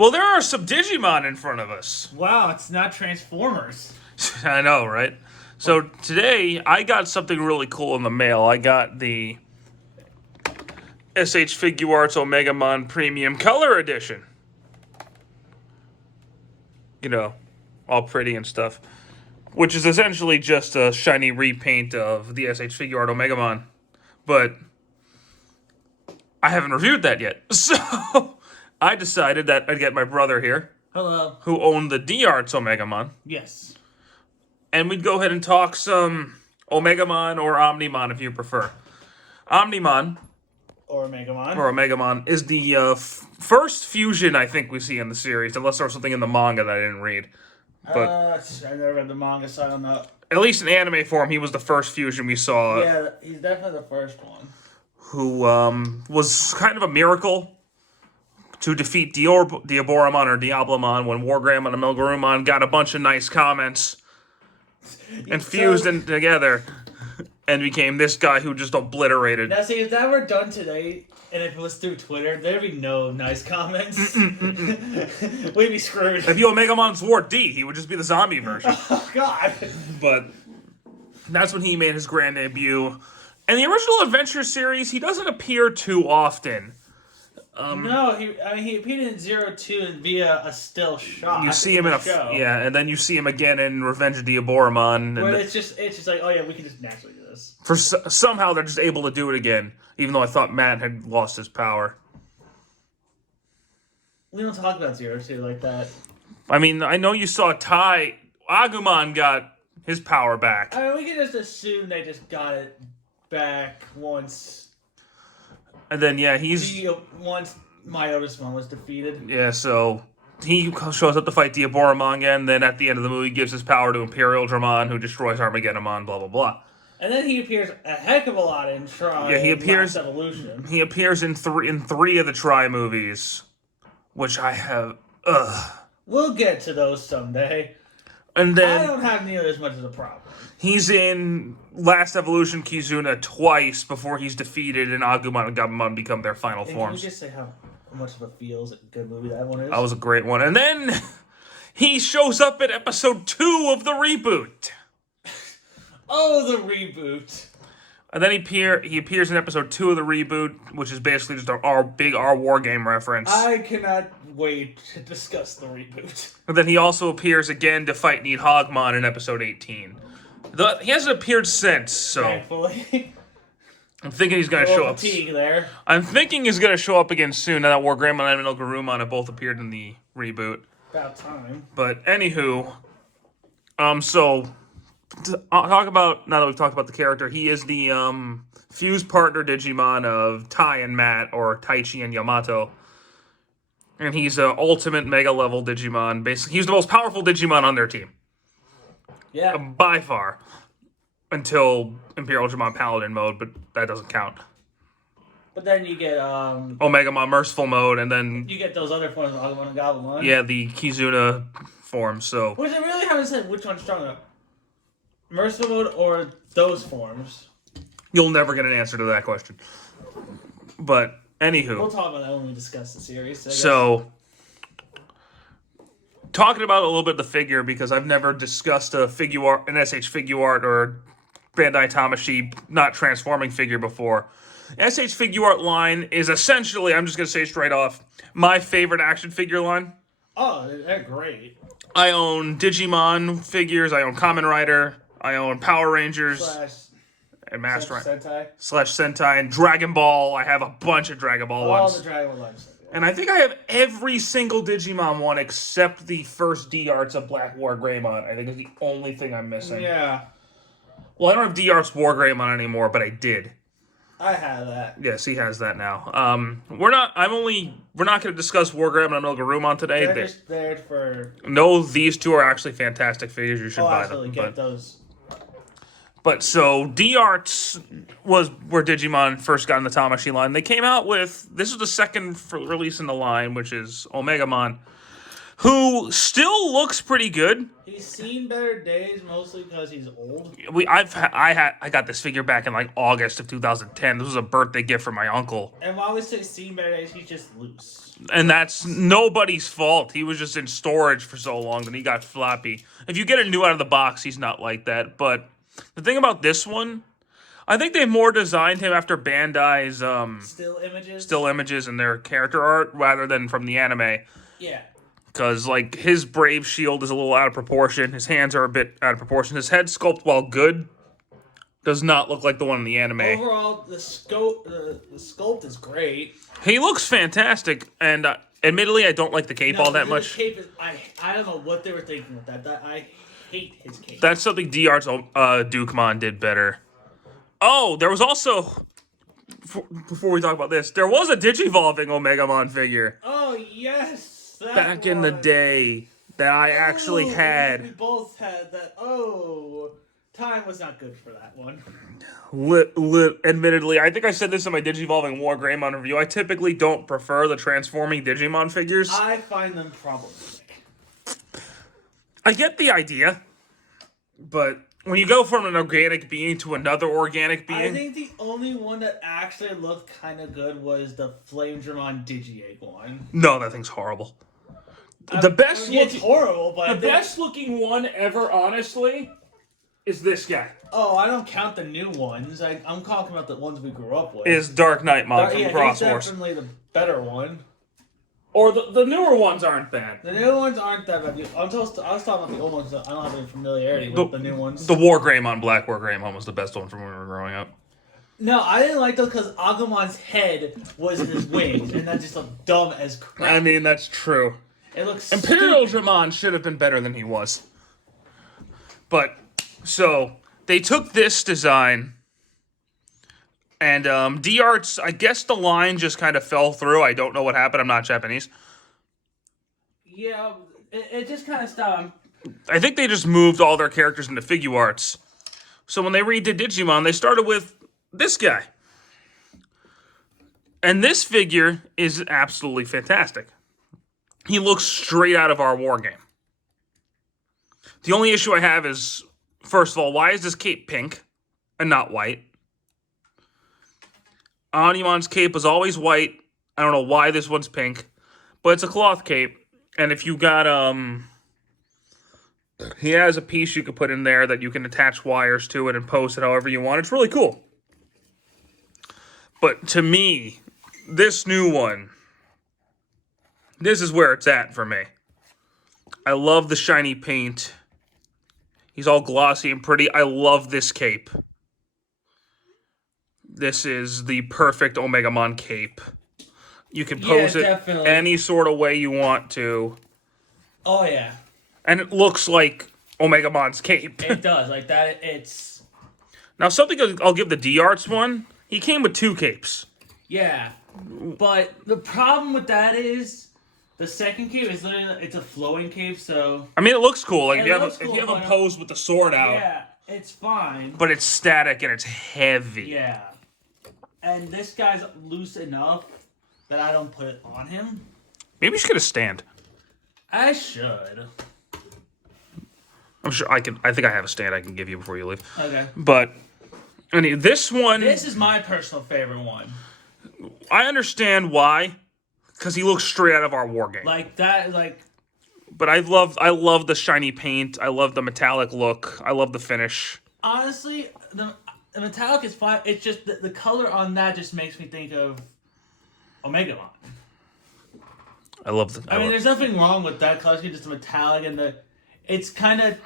Well, there are some Digimon in front of us. Wow, it's not Transformers. I know, right? So today, I got something really cool in the mail. I got the SH Figuarts Omegamon Premium Color Edition. You know, all pretty and stuff. Which is essentially just a shiny repaint of the SH Figuart Omegamon. But I haven't reviewed that yet. So I decided that I'd get my brother here. Hello. Who owned the D-Arts Omegamon. Yes. And we'd go ahead and talk some Omegamon or Omnimon if you prefer. Omnimon, Or Omegamon. or Omegamon, is the first fusion I think we see in the series, unless there was something in the manga that I didn't read. But I've never read the manga, so I don't know. at least in anime form, he was the first fusion we saw. Yeah, he's definitely the first one. Who was kind of a miracle to defeat Diaboromon or Diablomon when Wargreymon and Omegarumon got a bunch of nice comments and fused in together and became this guy who just obliterated. Now, see, if that were done today, and if it was through Twitter, there'd be no nice comments. We'd be screwed. If Omegamon's War D, he would just be the zombie version. Oh, God. But that's when he made his grand debut. In the original Adventure series, he doesn't appear too often. No, he appeared in 02 via a still shot. You see him in a show. yeah, and then you see him again in Revenge of Diaboromon. Where it's just like, oh yeah, we can just naturally do this. Somehow they're just able to do it again, even though I thought Matt had lost his power. We don't talk about 02 like that. I mean, I know you saw Agumon got his power back. I mean, we can just assume they just got it back once. And then, yeah, Once Myotismon was defeated. Yeah, so he shows up to fight Diaboromon again, then at the end of the movie gives his power to Imperial Dramon, who destroys Armageddonmon, blah, blah, blah. And then he appears a heck of a lot in Tri. Yeah, he appears... Last Evolution. He appears in three of the Tri movies, which I have... We'll get to those someday. And then... I don't have nearly as much of a problem. He's in Last Evolution Kizuna twice before he's defeated, and Agumon and Gabumon become their final And forms. Can you just say how much of a feels a good movie that one is? That was a great one. And then he shows up in episode 2 of the reboot. Oh, the reboot. And then he appears in episode 2 of the reboot, which is basically just our big War Game reference. I cannot wait to discuss the reboot. And then he also appears again to fight Nidhogg in episode 18. He hasn't appeared since, so Thankfully. I'm thinking he's going to show up. There. I'm thinking he's going to show up again soon, now that Wargreymon and Omegarumon have both appeared in the reboot. About time. But anywho, so talk about, now that we've talked about the character, he is the fused partner Digimon of Tai and Matt, or Taichi and Yamato. And he's an ultimate mega level Digimon. Basically, he's the most powerful Digimon on their team. Yeah. By far. Until Imperial Dramon Paladin mode, but that doesn't count. But then you get Omegamon Merciful mode, and then you get those other forms of Agumon and Gabumon. yeah, the Kizuna form. So Which I really haven't said which one's stronger. Merciful mode or those forms. you'll never get an answer to that question. But anywho, We'll talk about that when we discuss the series. So talking about a little bit of the figure, because I've never discussed an SH Figuart or Bandai Tamashii not transforming figure before. SH Figuart line is essentially, I'm just going to say straight off, my favorite action figure line. Oh, they're great. I own Digimon figures, I own Kamen Rider, I own Power Rangers, and Master Sentai. Sentai, and Dragon Ball. I have a bunch of Dragon Ball ones. All the Dragon Ball lines. And I think I have every single Digimon one except the first D-Arts of Black Wargreymon. I think is the only thing I'm missing. Yeah. Well, I don't have D-Arts Wargreymon anymore, but I did. I have that. Yes, he has that now. We're not going to discuss Wargreymon and Omegarumon today. They're just there for... No, these two are actually fantastic figures. You should buy them. Get those. But so D-Arts was where Digimon first got in the Tamashii line. They came out with, this is the second release in the line, which is Omegamon, who still looks pretty good. He's seen better days, mostly because he's old. I got this figure back in like August of 2010. This was a birthday gift from my uncle, And while we say seen better days, he's just loose. and that's nobody's fault. He was just in storage for so long, then he got floppy. If you get a new out of the box, he's not like that. But the thing about this one, I think they more designed him after Bandai's still images and their character art rather than from the anime. Yeah. Because, like, his Brave Shield is a little out of proportion. His hands are a bit out of proportion. His head sculpt, while good, does not look like the one in the anime. Overall, the sculpt is great. He looks fantastic, and admittedly, I don't like the cape all that much. The cape is, I don't know what they were thinking with that. I hate his cape. That's something D-Art's Dukemon did better. Oh, there was also, before we talk about this, there was a Digivolving Omegamon figure. Oh, yes. Back in the day that I actually had. We both had that. Oh, time was not good for that one. Admittedly, I think I said this in my Digivolving War Greymon review. I typically don't prefer the transforming Digimon figures. I find them problematic. I get the idea, but when you go from an organic being to another organic being... I think the only one that actually looked kind of good was the Flamedramon Digi-Egg one. No, that thing's horrible. It's horrible, but the best looking one ever, honestly, is this guy. Oh, I don't count the new ones. I'm talking about the ones we grew up with. Is Dark Knightmon from Cross Wars. He's definitely the better one. Or the newer ones aren't bad. The new ones aren't that bad. I was talking about the old ones. I don't have any familiarity with the new ones. The War Greymon, Black War Greymon was the best one from when we were growing up. No, I didn't like those because Agumon's head was in his wings, and that just looked dumb as crap. I mean, that's true. It looks Imperial Dramon should have been better than he was. But, so, they took this design, and D-Arts, I guess the line just kind of fell through. I don't know what happened. I'm not Japanese. Yeah, it just kind of stopped. I think they just moved all their characters into Figuarts. So when they redid Digimon, they started with this guy. And this figure is absolutely fantastic. He looks straight out of our war game. The only issue I have is, first of all, why is this cape pink and not white? Omnimon's cape was always white. I don't know why this one's pink. But it's a cloth cape. And if you got, he has a piece you could put in there that you can attach wires to it and post it however you want. It's really cool. But to me, this new one, this is where it's at for me. I love the shiny paint. He's all glossy and pretty. I love this cape. This is the perfect Omegamon Cape. You can pose it any sort of way you want to. Oh, yeah. And it looks like Omegamon's cape. It does. Like that, it's... Now, something I'll give the D-Arts one. He came with 2 capes. Yeah. But the problem with that is... The second cape is literally, it's a flowing cape, so... I mean, it looks cool. Like, if you have a but pose with the sword out. Yeah, it's fine. But it's static and it's heavy. Yeah. And this guy's loose enough that I don't put it on him. Maybe you should get a stand. I should. I'm sure I can. I think I have a stand I can give you before you leave. Okay. But, anyway, this one... This is my personal favorite one. I understand why. Because he looks straight out of our war game. Like that, like... But I love the shiny paint. I love the metallic look. I love the finish. Honestly, the metallic is fine. It's just the color on that just makes me think of Omegamon. I love the... I mean, there's nothing wrong with that color. It's just the metallic and the... It's kind of...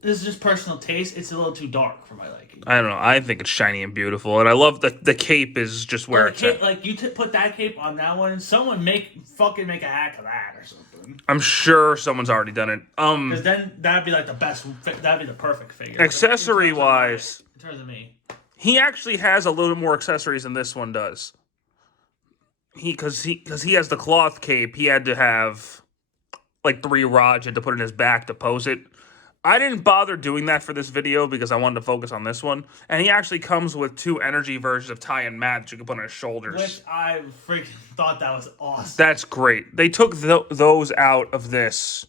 This is just personal taste. It's a little too dark for my liking. I don't know. I think it's shiny and beautiful, and I love the cape is just where it's at. Like, you put that cape on that one, someone fucking make a hack of that or something. I'm sure someone's already done it. Because then that'd be like the best. That'd be the perfect figure. Accessory-wise, in terms of me, he actually has a little bit more accessories than this one does. Because he has the cloth cape, he had to have like 3 rods to put in his back to pose it. I didn't bother doing that for this video because I wanted to focus on this one. And he actually comes with 2 energy versions of Ty and Matt that you can put on his shoulders. Which I freaking thought that was awesome. That's great. They took those out of this.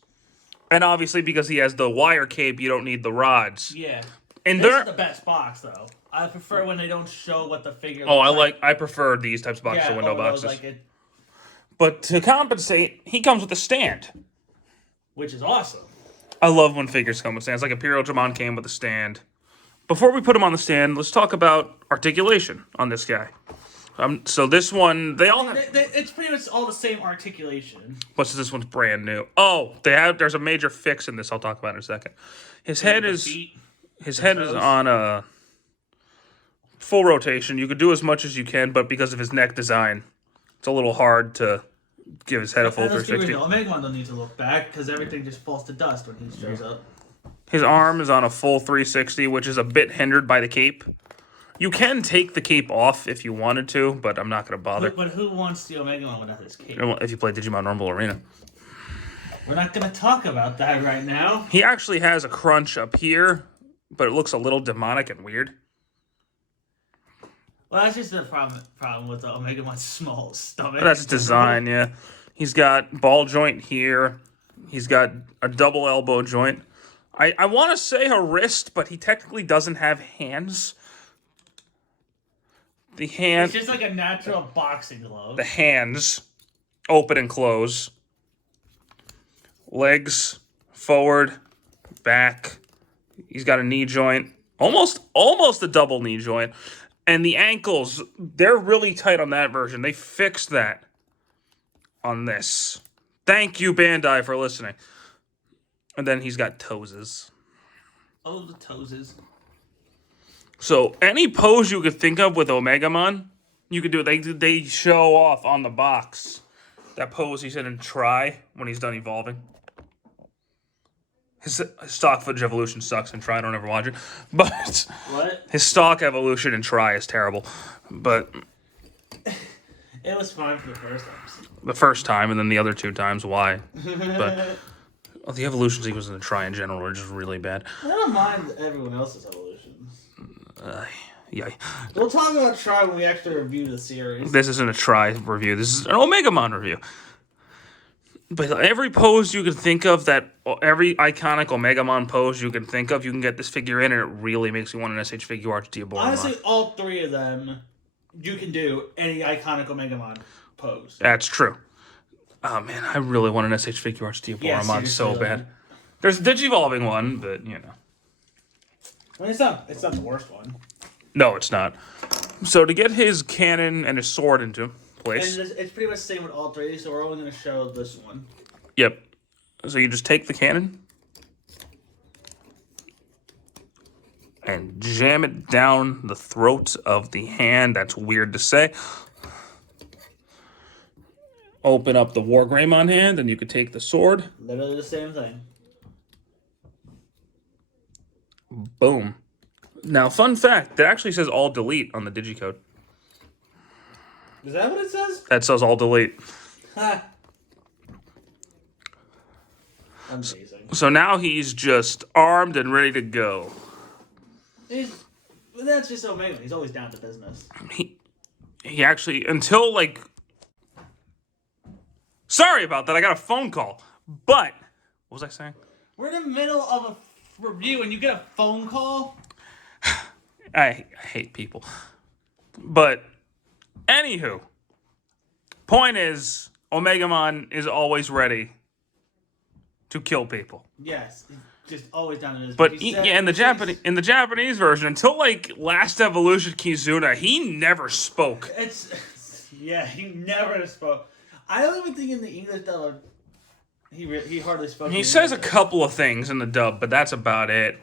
And obviously because he has the wire cape, you don't need the rods. Yeah. And This is the best box, though. I prefer when they don't show what the figure looks I prefer these types of boxes to window boxes. Like it, but to compensate, he comes with a stand. which is awesome. I love when figures come with stands. Like Omegamon came with a stand. Before we put him on the stand, let's talk about articulation on this guy. So this one, they all have... It's pretty much all the same articulation. What's this one's brand new? Oh, there's a major fix in this. I'll talk about in a second. His head is on a full rotation. You could do as much as you can, but because of his neck design, it's a little hard to give his head a full 360. Omegamon don't need to look back because everything just falls to dust when he shows up. His arm is on a full 360, which is a bit hindered by the cape. You can take the cape off if you wanted to, but I'm not going to bother. But who wants the Omegamon without his cape? If you play Digimon Rumble Arena. We're not going to talk about that right now. He actually has a crunch up here, but it looks a little demonic and weird. Well, that's just the problem with the Omegamon's small stomach. That's design, yeah. He's got ball joint here. He's got a double elbow joint. I want to say a wrist, but he technically doesn't have hands. The hand... It's just like a natural boxing glove. The hands open and close. Legs forward, back. He's got a knee joint. Almost a double knee joint. And the ankles, they're really tight on that version. They fixed that on this. Thank you, Bandai, for listening. And then he's got toeses. Oh, the toeses. So any pose you could think of with Omegamon, you could do it. They show off on the box that pose he's in and try when he's done evolving. His stock footage evolution sucks and try. Don't ever watch it. But what? His stock evolution and try is terrible. But it was fine for the first time. The first time, and then the other 2 times, why? But the evolution sequences in the try in general are just really bad. I don't mind everyone else's evolutions. Yeah. We'll talk about try when we actually review the series. This isn't a try review. This is an Omegamon review. But every pose you can think of, every iconic Omegamon pose you can think of, you can get this figure in, and it really makes you want an SH Figuarts Diaboromon. Honestly, all 3 of them, you can do any iconic Omegamon pose. That's true. Oh, man, I really want an SH Figuarts Diaboromon so bad. There's a Digivolving one, but, you know. I mean, it's not the worst one. No, it's not. So to get his cannon and his sword into place. And it's pretty much the same with all 3, so we're only going to show this one. Yep. So you just take the cannon and jam it down the throat of the hand. That's weird to say. Open up the Wargreymon hand, and you could take the sword. Literally the same thing. Boom. Now, fun fact, that actually says all delete on the digicode. Is that what it says? That says all delete. Ha. Amazing. So now he's just armed and ready to go. That's just Omega. He's always down to business. He actually, until like... Sorry about that, I got a phone call. But, what was I saying? We're in the middle of a review and you get a phone call? I hate people. But, anywho, point is, Omegamon is always ready to kill people. Yes, just always down to business. But in the Japanese version, until like Last Evolution Kizuna, he never spoke. Yeah, he never spoke. I don't even think in the English dub he hardly spoke. He says a couple of things in the dub, but that's about it.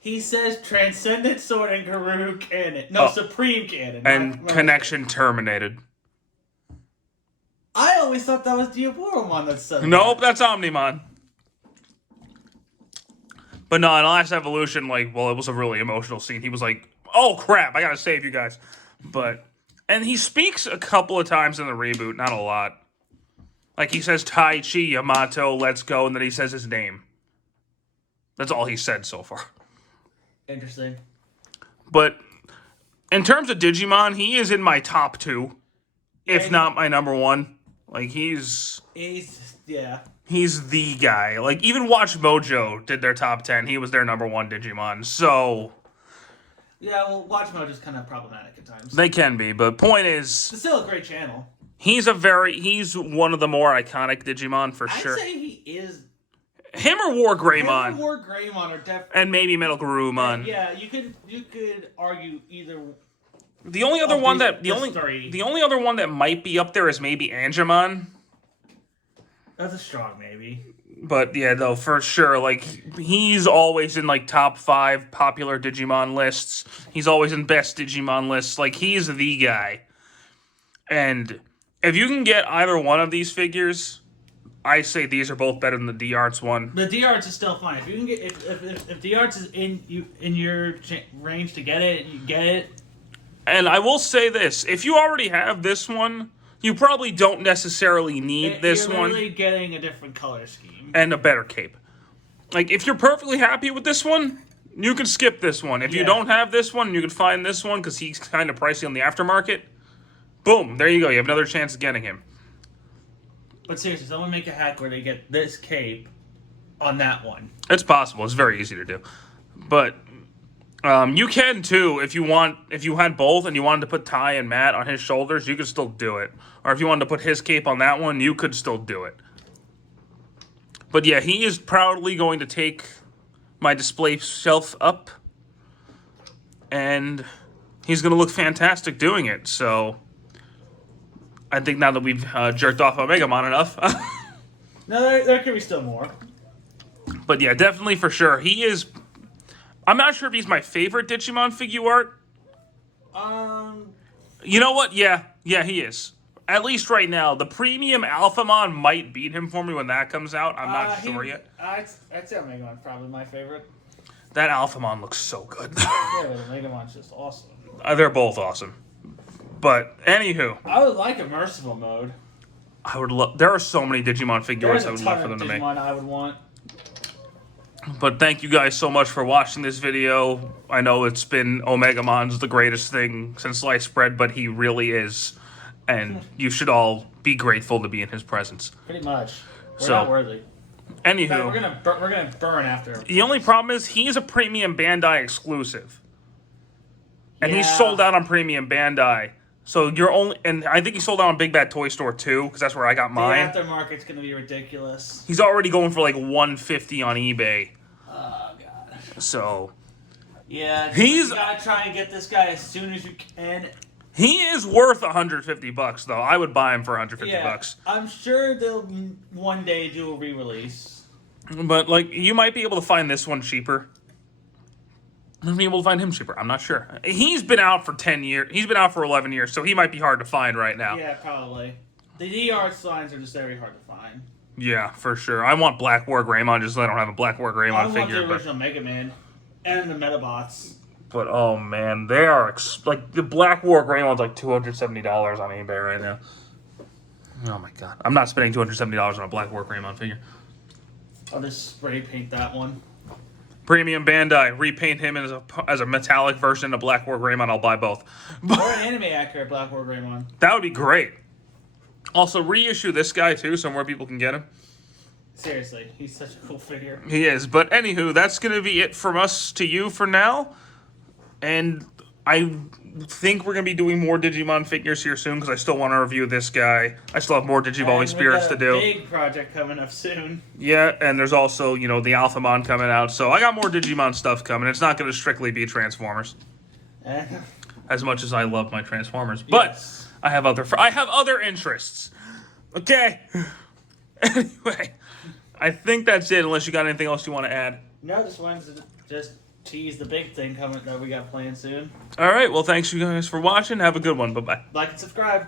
He says Transcendent Sword and Guru Cannon. No, Supreme Cannon. And Connection terminated. I always thought that was Diaboromon that said that. Nope, that's Omnimon. But no, in Last Evolution, it was a really emotional scene. He was like, oh crap, I gotta save you guys. And he speaks a couple of times in the reboot, not a lot. Like he says Tai Chi, Yamato, let's go, and then he says his name. That's all he said so far. Interesting. But in terms of Digimon, he is in my top 2, if Yeah, not my number 1. Like, he's the guy. Like, even Watch Mojo did their top 10. He was their number 1 Digimon. So yeah, well, Watch Mode is kind of problematic at times. they can be, but point is, It's still a great channel. he's one of the more iconic Digimon for sure. I'd say he is. Him or War Greymon. Him or War Greymon are definitely. And maybe Metal Garurumon. Yeah, you could argue either. The only other one that the only other one that might be up there is maybe Angemon. That's a strong maybe. But yeah, though, for sure, like, he's always in, like, top 5 popular Digimon lists. He's always in best Digimon lists. Like, he's the guy. And if you can get either one of these figures, I say these are both better than the D-Arts one. The D-Arts is still fine. If you can get if D-Arts is in your range to get it, you get it. And I will say this: if you already have this one, you probably don't necessarily need this You're one. literally getting a different color scheme And a better cape. Like, if you're perfectly happy with this one, you can skip this one. If you don't have this one, you can find this one because he's kind of pricey on the aftermarket. Boom, there you go. You have another chance of getting him. But seriously, someone make a hack where they get this cape on that one. It's possible. It's very easy to do. But you can, too, if you had both and you wanted to put Ty and Matt on his shoulders, you could still do it. Or if you wanted to put his cape on that one, you could still do it. But yeah, he is proudly going to take my display shelf up. And he's going to look fantastic doing it. So I think now that we've jerked off Omegamon enough. No, there could be still more. But yeah, definitely for sure. He is... I'm not sure if he's my favorite Digimon Figuart. You know what? Yeah, he is. At least right now. The premium Alphamon might beat him for me when that comes out. I'm not sure yet. I'd say Omegamon's probably my favorite. That Alphamon looks so good. Yeah, but Omegamon's just awesome. They're both awesome. But, anywho. I would like a merciful mode. I would love... There are so many Digimon Figuarts I would love for them to make. Digimon I would want. But thank you guys so much for watching this video. I know it's been Omegamon's the greatest thing since sliced bread, but he really is. And you should all be grateful to be in his presence. Pretty much. We're not worthy. Anywho, we're gonna burn after. The only problem is he's a premium Bandai exclusive, and he's sold out on premium Bandai. So you're only, and I think he sold out on Big Bad Toy Store too, because that's where I got mine. The aftermarket's gonna be ridiculous. He's already going for like $150 on eBay. Oh god. So. Yeah, you gotta try and get this guy as soon as you can. He is worth $150 though. I would buy him for $150. I'm sure they'll one day do a re-release. But like, you might be able to find this one cheaper. I'll be able to find him cheaper. I'm not sure. He's been out for 10 years. He's been out for 11 years, so he might be hard to find right now. Yeah, probably. The D-Arts lines are just very hard to find. Yeah, for sure. I want Black War Greymon, just so I don't have a Black War Greymon figure. I want the original Mega Man and the Metabots. But oh man, they are like the Black War Greymon's like $270 on eBay right now. Oh my god, I'm not spending $270 on a Black War Greymon figure. I'll just spray paint that one. Premium Bandai, repaint him as a metallic version of Black War Greymon. I'll buy both. Or an anime accurate Black War Greymon. That would be great. Also, reissue this guy too, so more people can get him. Seriously, he's such a cool figure. He is. But anywho, that's gonna be it from us to you for now. And I think we're going to be doing more Digimon figures here soon because I still want to review this guy. I still have more Digivolving Spirits to do. Big project coming up soon. Yeah, and there's also, the Alphamon coming out. So I got more Digimon stuff coming. It's not going to strictly be Transformers. As much as I love my Transformers. But yes. I have other interests. Okay. Anyway, I think that's it unless you got anything else you want to add. No, just wanted to tease the big thing coming that we got planned soon. All right. Well, thanks you guys for watching. Have a good one. Bye-bye. Like and subscribe.